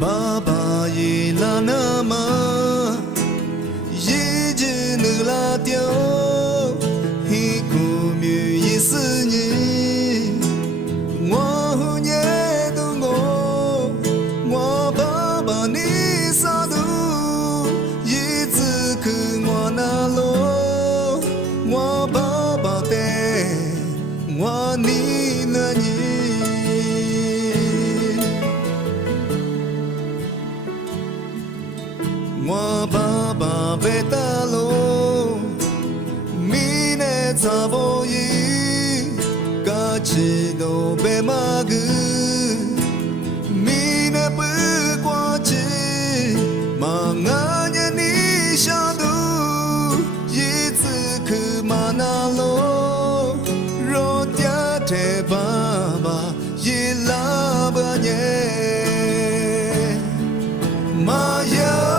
Baba ye la nama ye je ne la dio hi ku myu ye su ni ngwa hu nye tu ngo ngwa baba ni sa du ye zi ku ngwa na lo ngwa baba te ngwa ni na ni Mwa baba betalo mine zabo yi kachi do be magu mine pu kwa chi manganya ni shadu yi zi ku manalo ro tia te baba yi la ba nye ma ya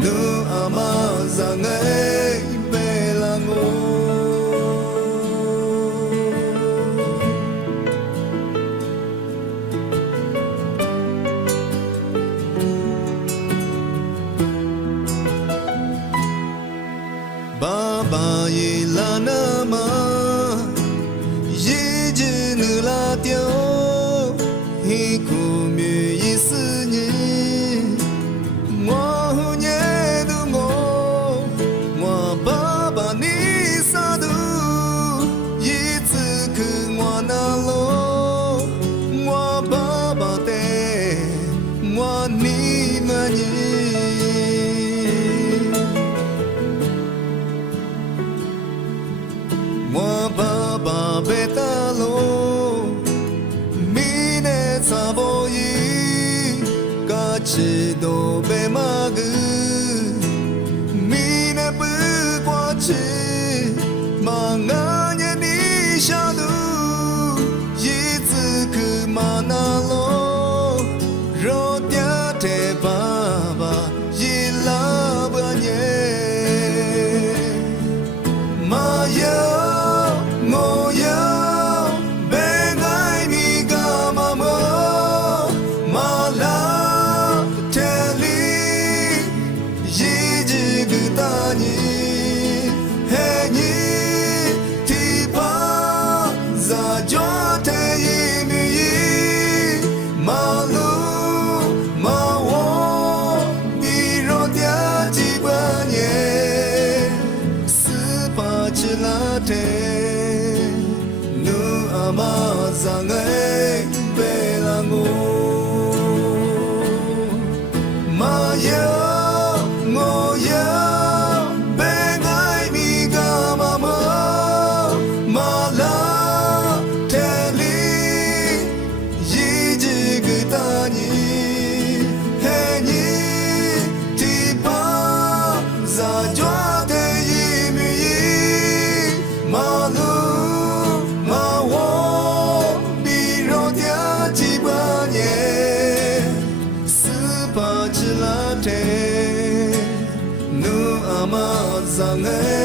nu ama zangai belango Baba ye la nama ye je ne la dio hi ku myu ye su ni Mwa baba betalo mine sabo yi kachi do be magu mine pu kwa chi manganya ni shadu yi zi ku manalo ro tia te baba yi la ba nye ma ya nu ama zangai belango ma ya ngo ya bengai mi ga mama mala teli yi ji gu ta ni he ni ti pa za jwa de yi mi ma lu nu ama zangai